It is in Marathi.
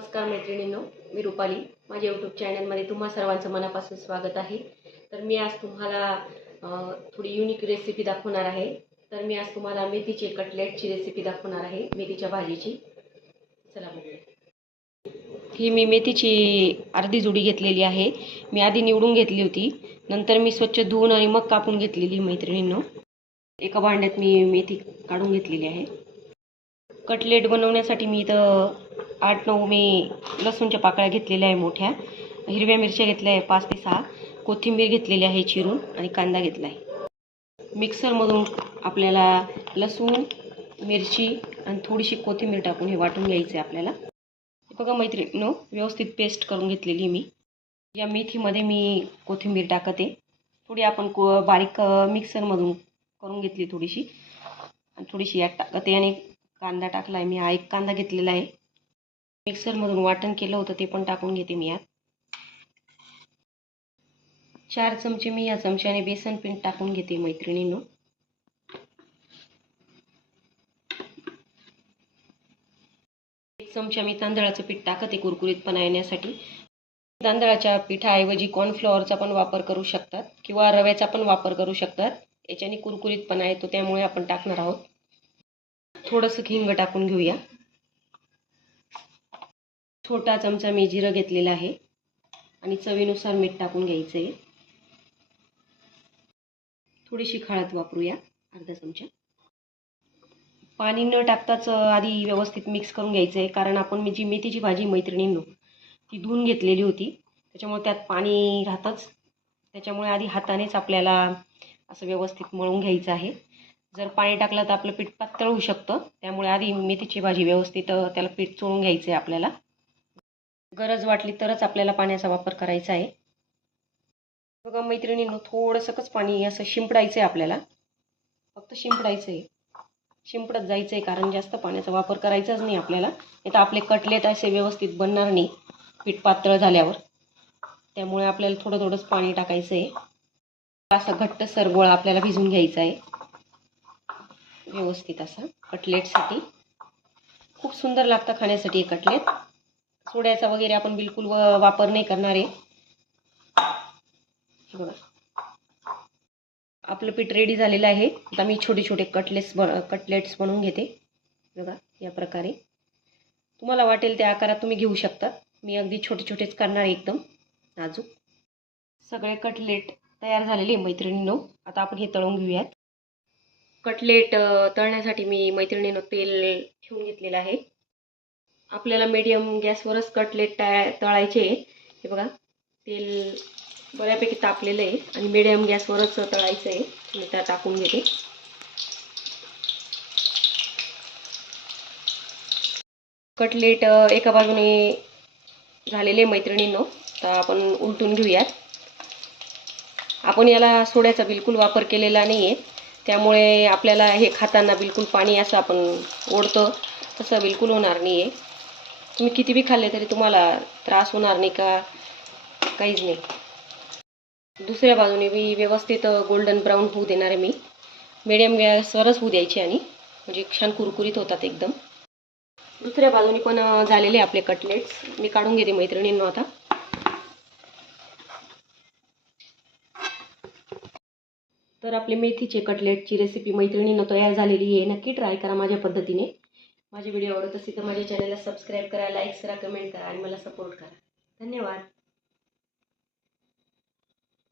नमस्कार मैत्रिणींनो मी रुपाली. माझ्या यूट्यूब चॅनलमध्ये तुम्हा सर्वांचं मनापासून स्वागत आहे. तर मी आज तुम्हाला थोडी युनिक रेसिपी दाखवणार आहे. तर मी आज तुम्हाला मेथीचे कटलेटची रेसिपी दाखवणार आहे मेथीच्या भाजीची. चला बघूया. ही मी मेथीची अर्धी जुडी घेतलेली आहे. मी आधी निवडून घेतली होती. नंतर मी स्वच्छ धुवून आणि मग कापून घेतलेली मैत्रिणींनो. एका भांड्यात मी मेथी काढून घेतलेली आहे. कटलेट बनवण्यासाठी मी इथं आठ नऊ मी लसूणच्या पाकळ्या घेतलेल्या आहे मोठ्या. हिरव्या मिरच्या घेतल्या आहे पाच ते सहा. कोथिंबीर घेतलेली आहे चिरून आणि कांदा घेतला आहे. मिक्सरमधून आपल्याला लसूण मिरची आणि थोडीशी कोथिंबीर टाकून हे वाटून घ्यायचं आहे आपल्याला. बघा मैत्रिणीनो व्यवस्थित पेस्ट करून घेतलेली मी. या मेथीमध्ये मी कोथिंबीर टाकते. थोडी आपण को बारीक मिक्सरमधून करून घेतली थोडीशी. आणि थोडीशी यात टाकते आणि कांदा टाकला आहे मी. हा एक कांदा घेतलेला आहे. मिक्सरमधून वाटण केलं होतं ते पण टाकून घेते मी यात. चार चमचे मी या चमच्याने बेसन पीठ टाकून घेते मैत्रिणींनो. एक चमचा मी तांदळाचं पीठ टाकते कुरकुरीतपणा येण्यासाठी. तांदळाच्या पिठाऐवजी कॉर्नफ्लॉवरचा पण वापर करू शकतात किंवा रव्याचा पण वापर करू शकतात. याच्याने कुरकुरीतपणा येतो त्यामुळे आपण टाकणार आहोत. थोडंसं हिंग टाकून घेऊया. छोटा चमचा मी जिरं घेतलेला आहे. आणि चवीनुसार मीठ टाकून घ्यायचं आहे थोडीशी हळद वापरूया अर्धा चमचा. पाणी न टाकताच आधी व्यवस्थित मिक्स करून घ्यायचं आहे कारण आपण मी जी मेथीची भाजी मैत्रिणींनो ती धुवून घेतलेली होती. त्याच्यामुळे त्यात पाणी राहतंच. त्याच्यामुळे आधी हातानेच आपल्याला असं व्यवस्थित मळून घ्यायचं आहे. जर पाणी टाकलं तर आपलं पीठ पातळ होऊ शकतं. त्यामुळे आधी मेथीची भाजी व्यवस्थित त्याला पीठ चोळून घ्यायचं आहे आपल्याला. गरज वाटली तरच आपल्याला पाण्याचा वापर करायचा आहे. बघा मैत्रिणींनो थोडंसंच पाणी असं शिंपडायचं आहे आपल्याला. फक्त शिंपडायचं आहे शिंपडत जायचं आहे कारण जास्त पाण्याचा वापर करायचाच नाही आपल्याला. नाही तर आपले कटलेट असे व्यवस्थित बनणार नाही पीठ पातळ झाल्यावर. त्यामुळे आपल्याला थोडं थोडंच पाणी टाकायचं आहे असा घट्ट सरगोळा आपल्याला भिजून घ्यायचा आहे. व्यवस्थित असा कटलेटसाठी. खूप सुंदर लागतं खाण्यासाठी हे कटलेट. सोड्याचा वगैरे आपण बिलकुल व वापर नाही करणार आहे. हे बघा. आपलं पीठ रेडी झालेलं आहे. आता मी छोटे छोटे कटलेट्स बन कटलेट्स बनवून घेते. बघा या प्रकारे. तुम्हाला वाटेल त्या आकारात तुम्ही घेऊ शकता. मी अगदी छोटे छोटेच करणार आहे एकदम. नाजूक. सगळे कटलेट तयार झालेले मैत्रिणीनो. आता आपण हे तळून घेऊयात. कटलेट तळण्यासाठी मी मैत्रिणीनं तेल ठेवून घेतलेलं आहे. आपल्याला मीडियम गॅसवरच कटलेट टा तळायचे आहे हे बघा तेल बऱ्यापैकी तापलेलं आहे आणि मीडियम गॅसवरच तळायचं आहे. मी त्या टाकून घेते. कटलेट एका बाजूने झालेले मैत्रिणींनो. तर आपण उलटून घेऊयात. आपण याला सोड्याचा बिलकुल वापर केलेला नाही आहे. त्यामुळे आपल्याला हे खाताना बिलकुल पाणी असं आपण ओढतं. तसं बिलकुल होणार नाही आहे. तुम्ही किती बी खाल्ले तरी तुम्हाला त्रास होणार नाही का? काहीच नाही. दुसऱ्या बाजूने मी व्यवस्थित गोल्डन ब्राऊन होऊ देणार आहे मी. मिडियम गॅसवरच होऊ द्यायची आणि. म्हणजे छान कुरकुरीत होतात एकदम. दुसऱ्या बाजूने पण झालेले आपले कटलेट्स मी काढून घेते मैत्रिणींना आता. तर आपले मेथीचे कटलेटची रेसिपी मैत्रिणींना तयार झालेली आहे. नक्की ट्राय करा माझ्या पद्धतीने. माझे व्हिडिओ आवडत असेल तर माझ्या चॅनलला सबस्क्राईब करा लाईक करा कमेंट करा आणि मला सपोर्ट करा. धन्यवाद.